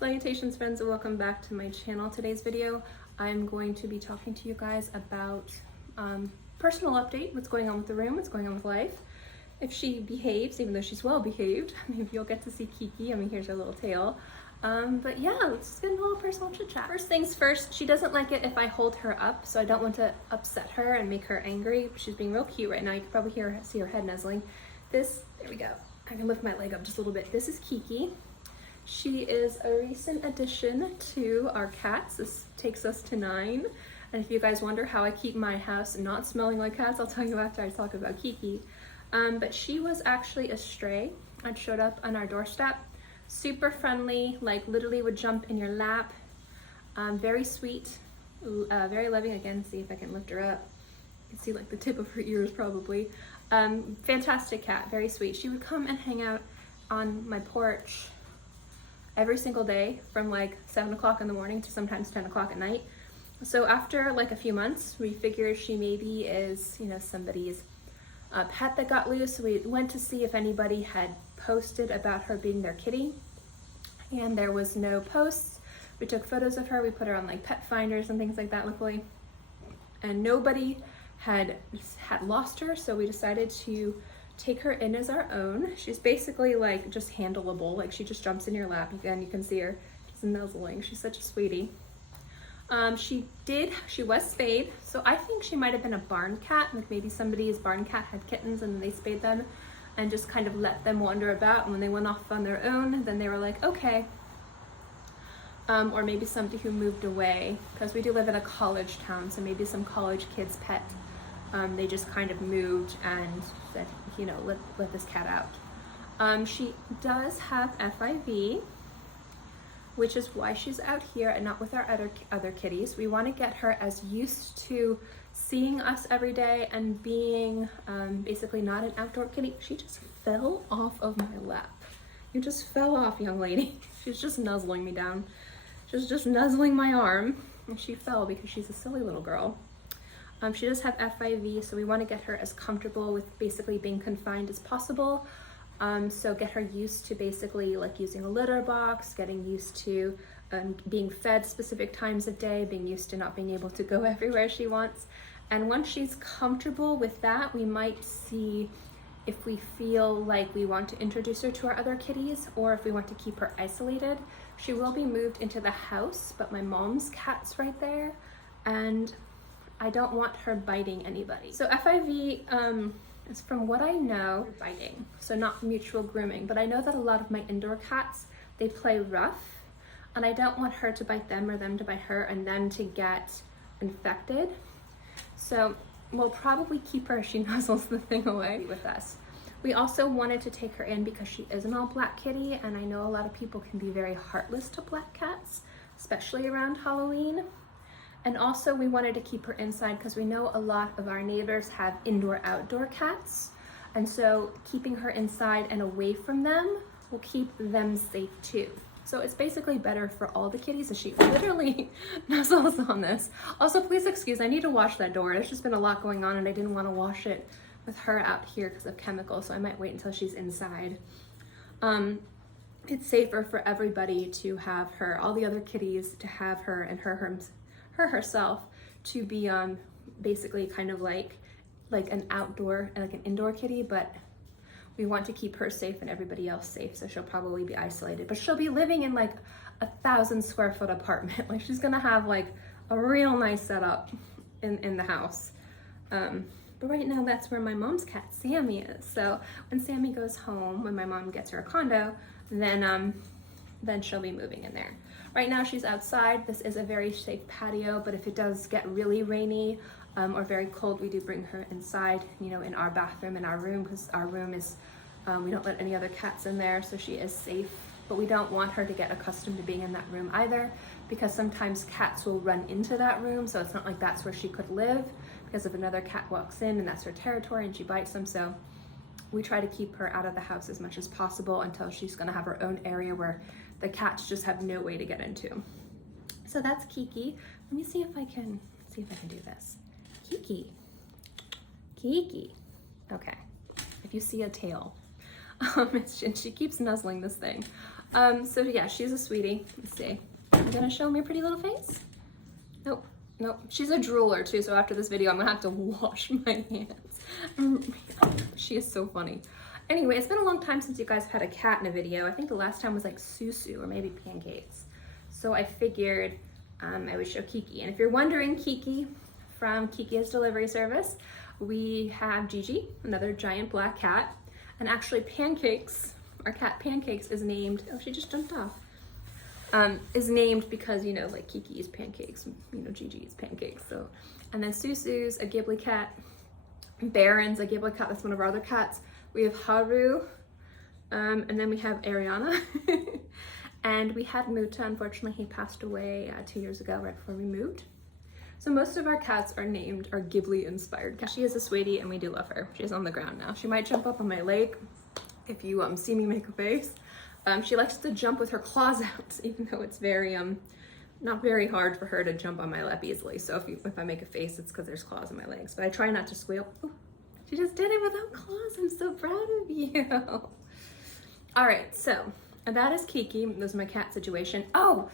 Salutations friends, and welcome back to my channel. Today's video I'm going to be talking to you guys about personal update, what's going on with the room, what's going on with life. If she behaves, even though she's well behaved, maybe you'll get to see Kiki. I mean, here's her little tail. But yeah, let's just get into a little personal chit chat. First things first, she doesn't like it if I hold her up, so I don't want to upset her and make her angry. She's being real cute right now. You can probably see her head nuzzling. There we go. I can lift my leg up just a little bit. This is Kiki. She is a recent addition to our cats. This takes us to 9. And if you guys wonder how I keep my house not smelling like cats, I'll tell you after I talk about Kiki. But she was actually a stray. It showed up on our doorstep. Super friendly, like literally would jump in your lap. Very sweet, very loving. Again, see if I can lift her up. You can see like the tip of her ears probably. Fantastic cat, very sweet. She would come and hang out on my porch every single day from like 7 o'clock in the morning to sometimes 10 o'clock at night. So after like a few months, we figured she maybe is, you know, somebody's pet that got loose. So we went to see if anybody had posted about her being their kitty, and there was no posts. We took photos of her, we put her on like pet finders and things like that, luckily, and nobody had lost her, so we decided to take her in as our own. She's basically like just handleable, like she just jumps in your lap. Again, you can see her just nuzzling. She's such a sweetie. She was spayed, so I think she might have been a barn cat, like maybe somebody's barn cat had kittens and they spayed them and just kind of let them wander about, and when they went off on their own, then they were like, okay. Or maybe somebody who moved away, because we do live in a college town, so maybe some college kid's pet. They just kind of moved and said, you know, let this cat out. She does have FIV, which is why she's out here and not with our other kitties. We want to get her as used to seeing us every day and being basically not an outdoor kitty. She just fell off of my lap. You just fell off, young lady. She's just nuzzling me down. She's just nuzzling my arm, and she fell because she's a silly little girl. She does have FIV, so we want to get her as comfortable with basically being confined as possible. So get her used to basically like using a litter box, getting used to being fed specific times of day, being used to not being able to go everywhere she wants. And once she's comfortable with that, we might see if we feel like we want to introduce her to our other kitties or if we want to keep her isolated. She will be moved into the house, but my mom's cat's right there, and I don't want her biting anybody. So FIV is, from what I know, biting, so not mutual grooming, but I know that a lot of my indoor cats, they play rough, and I don't want her to bite them or them to bite her and them to get infected. So we'll probably keep her if she nuzzles the thing away with us. We also wanted to take her in because she is an all black kitty, and I know a lot of people can be very heartless to black cats, especially around Halloween. And also we wanted to keep her inside because we know a lot of our neighbors have indoor-outdoor cats. And so keeping her inside and away from them will keep them safe too. So it's basically better for all the kitties, as she literally nuzzles on this. Also, please excuse, I need to wash that door. There's just been a lot going on and I didn't want to wash it with her out here because of chemicals, so I might wait until she's inside. It's safer for everybody to have her, all the other kitties to have her, and her herself to be basically kind of like an outdoor and like an indoor kitty, but we want to keep her safe and everybody else safe, so she'll probably be isolated, but she'll be living in like 1,000 square foot apartment. Like she's gonna have like a real nice setup in the house. But right now that's where my mom's cat Sammy is. So when Sammy goes home, when my mom gets her a condo, then she'll be moving in there. Right now she's outside. This is a very safe patio, but if it does get really rainy or very cold, we do bring her inside, you know, in our bathroom, in our room, because our room is, we don't let any other cats in there, so she is safe. But we don't want her to get accustomed to being in that room either, because sometimes cats will run into that room, so it's not like that's where she could live, because if another cat walks in and that's her territory and she bites them. So we try to keep her out of the house as much as possible until she's gonna have her own area where the cats just have no way to get into. So that's Kiki. Let me see if I can do this. Kiki. Kiki. Okay. If you see a tail, and she keeps nuzzling this thing. So yeah, she's a sweetie. Let's see. Are you gonna show me your pretty little face? Nope, nope. She's a drooler too, so after this video, I'm gonna have to wash my hands. She is so funny. Anyway, it's been a long time since you guys had a cat in a video. I think the last time was like Susu or maybe Pancakes. So I figured I would show Kiki. And if you're wondering, Kiki from Kiki's Delivery Service, we have Gigi, another giant black cat. And actually Pancakes, our cat Pancakes is named, oh, she just jumped off. Is named because, you know, like Kiki is Pancakes, you know, Gigi is Pancakes. So, and then Susu's a Ghibli cat. Baron's a Ghibli cat, that's one of our other cats. We have Haru, and then we have Ariana. And we had Muta, unfortunately he passed away 2 years ago, right before we moved. So most of our cats are named, are Ghibli inspired cats. She is a sweetie and we do love her. She's on the ground now. She might jump up on my leg if you see me make a face. She likes to jump with her claws out, even though it's very, not very hard for her to jump on my lap easily. So if I make a face, it's because there's claws on my legs. But I try not to squeal. Ooh, she just did it without claws. I'm so proud of you. All right, so that is Kiki. This is my cat situation. Oh,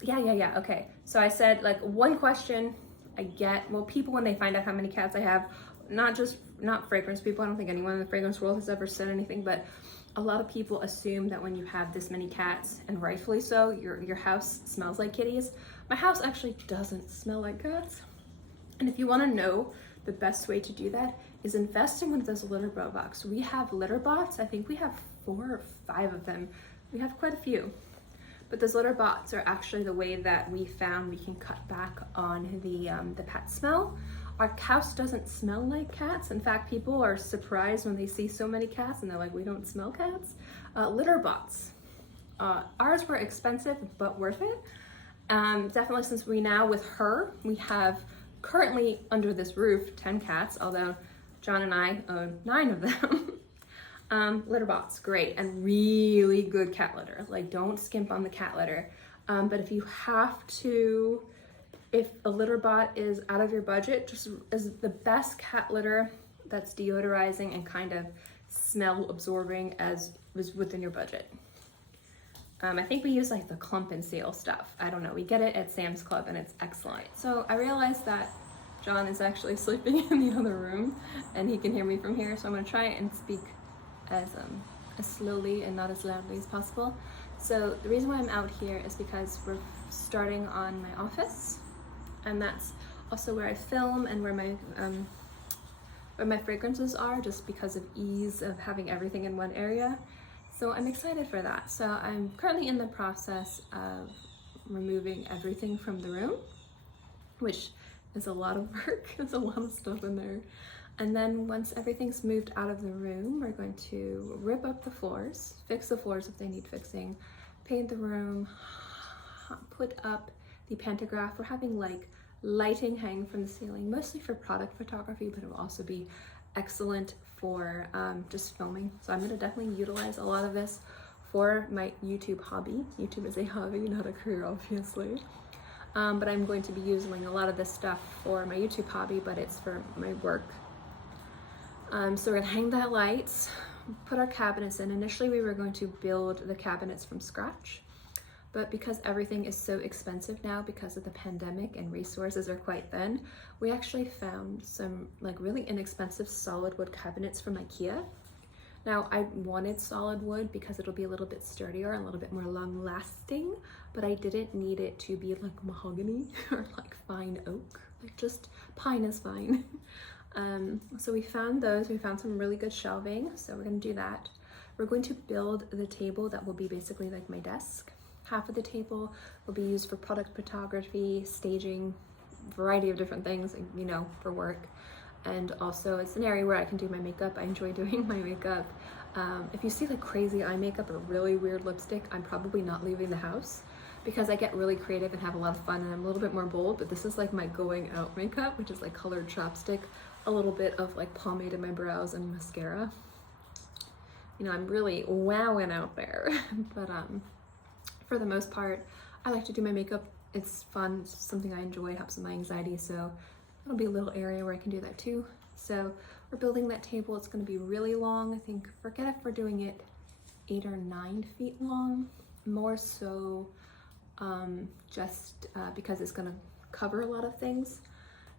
yeah, okay. So I said like one question I get, well, people when they find out how many cats I have, not fragrance people, I don't think anyone in the fragrance world has ever said anything, but a lot of people assume that when you have this many cats, and rightfully so, your house smells like kitties. My house actually doesn't smell like cats. And if you want to know the best way to do that is invest in one of those litter box. We have litter bots. I think we have 4 or 5 of them. We have quite a few. But those litter bots are actually the way that we found we can cut back on the pet smell. Our house doesn't smell like cats. In fact, people are surprised when they see so many cats and they're like, we don't smell cats. Litter bots. Ours were expensive, but worth it. Definitely since we now, with her, we have currently under this roof 10 cats, although John and I own 9 of them. Litter bots, great, and really good cat litter. Like, don't skimp on the cat litter. But if you have to, if a litter bot is out of your budget, just as the best cat litter that's deodorizing and kind of smell absorbing as was within your budget. I think we use like the clump and seal stuff. I don't know, we get it at Sam's Club and it's excellent. So I realized that John is actually sleeping in the other room and he can hear me from here. So I'm gonna try and speak as slowly and not as loudly as possible. So the reason why I'm out here is because we're starting on my office, and that's also where I film and where my fragrances are, just because of ease of having everything in one area. So I'm excited for that. So I'm currently in the process of removing everything from the room, which is a lot of work. There's a lot of stuff in there. And then once everything's moved out of the room, we're going to rip up the floors, fix the floors if they need fixing, paint the room, put up the pantograph. We're having like lighting hang from the ceiling, mostly for product photography, but it will also be excellent for just filming. So I'm going to definitely utilize a lot of this for my YouTube hobby. YouTube is a hobby, not a career, obviously. But I'm going to be using a lot of this stuff for my YouTube hobby, but it's for my work. So we're gonna hang the lights, put our cabinets in. Initially we were going to build the cabinets from scratch, but because everything is so expensive now because of the pandemic and resources are quite thin, we actually found some like really inexpensive solid wood cabinets from IKEA. Now I wanted solid wood because it'll be a little bit sturdier and a little bit more long lasting, but I didn't need it to be like mahogany or like fine oak, like just pine is fine. So we found those, we found some really good shelving, so we're gonna do that. We're going to build the table that will be basically like my desk. Half of the table will be used for product photography, staging, variety of different things, you know, for work. And also it's an area where I can do my makeup. I enjoy doing my makeup. If you see like crazy eye makeup or really weird lipstick, I'm probably not leaving the house because I get really creative and have a lot of fun and I'm a little bit more bold, but this is like my going out makeup, which is like colored chapstick, a little bit of like pomade in my brows and mascara. You know, I'm really wowing out there. But for the most part, I like to do my makeup. It's fun, it's something I enjoy, helps with my anxiety, so it'll be a little area where I can do that too. So we're building that table. It's gonna be really long. I think, forget if we're doing it 8 or 9 feet long. more so just because it's gonna cover a lot of things.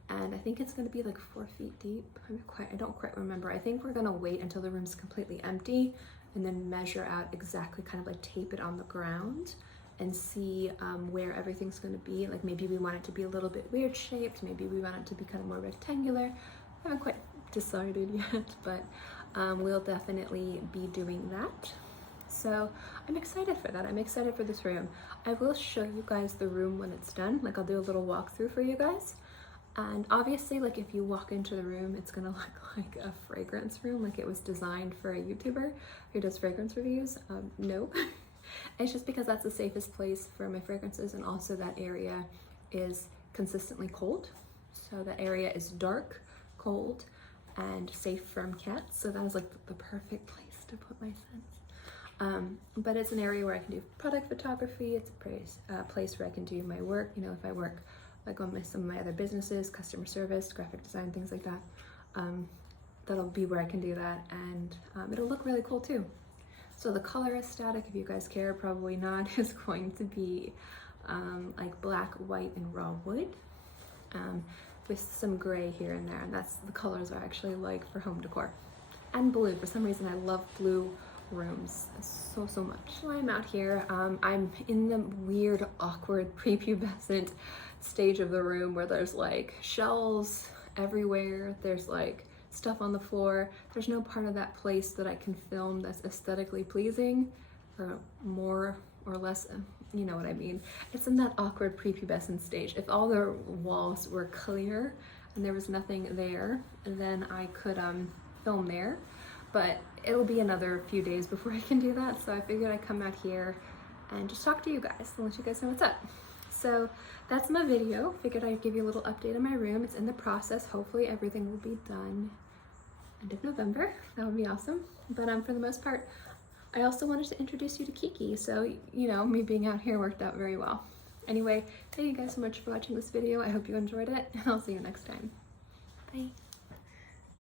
And I think it's gonna be like 4 feet deep. I don't quite remember. I think we're gonna wait until the room's completely empty and then measure out exactly, kind of like tape it on the ground and see where everything's gonna be. Like maybe we want it to be a little bit weird shaped, maybe we want it to be kind of more rectangular. I haven't quite decided yet, but we'll definitely be doing that. So I'm excited for that. I'm excited for this room. I will show you guys the room when it's done. Like I'll do a little walkthrough for you guys. And obviously, like if you walk into the room, it's gonna look like a fragrance room, like it was designed for a YouTuber who does fragrance reviews. No, it's just because that's the safest place for my fragrances, and also that area is consistently cold. So that area is dark, cold, and safe from cats. So that was like the perfect place to put my scents. But it's an area where I can do product photography. It's a place where I can do my work. You know, if I work like on some of my other businesses, customer service, graphic design, things like that, that'll be where I can do that, and it'll look really cool too. So the color aesthetic, if you guys care, probably not, is going to be like black, white, and raw wood, with some gray here and there, and that's the colors I actually like for home decor. And blue, for some reason I love blue rooms so much. While I'm out here, I'm in the weird, awkward, prepubescent stage of the room where there's like shells everywhere, there's like stuff on the floor. There's no part of that place that I can film that's aesthetically pleasing, or more or less, you know what I mean. It's in that awkward prepubescent stage. If all the walls were clear and there was nothing there, then I could film there, but it'll be another few days before I can do that. So I figured I'd come out here and just talk to you guys and let you guys know what's up. So that's my video. Figured I'd give you a little update on my room. It's in the process. Hopefully everything will be done end of November. That would be awesome. But for the most part, I also wanted to introduce you to Kiki. So, you know, me being out here worked out very well. Anyway, thank you guys so much for watching this video. I hope you enjoyed it, and I'll see you next time. Bye.